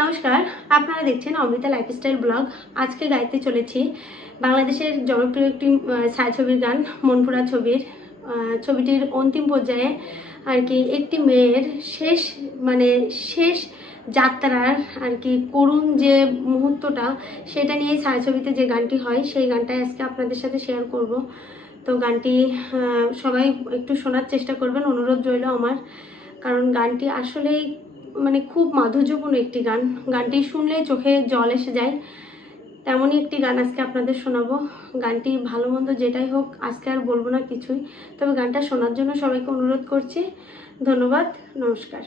নমস্কার, আপনারা দেখছেন অমৃতা লাইফস্টাইল ব্লগ। আজকে গাইতে চলেছি বাংলাদেশের জনপ্রিয় একটি ছায়াছবির গান, মনপুরা ছবির। ছবিটির অন্তিম পর্যায়ে আর কি একটি মেয়ের শেষ যাত্রার আর কি করুণ যে মুহূর্তটা, সেটা নিয়ে ছায়াছবিতে যে গানটি হয় সেই গানটাই আজকে আপনাদের সাথে শেয়ার করব। তো গানটি সবাই একটু শোনার চেষ্টা করবেন, অনুরোধ রইল আমার। কারণ গানটি আসলেই খুব মাধুর্যপূর্ণ একটি গান। গানটি শুনলেই চোখে জল এসে যায়, তেমনই একটি গান আজকে আপনাদের শোনাবো। গানটি ভালো মন্দ যেটাই হোক, আজকে আর বলবো না কিছুই, তবে গানটা শোনার জন্য সবাইকে অনুরোধ করছি। ধন্যবাদ, নমস্কার।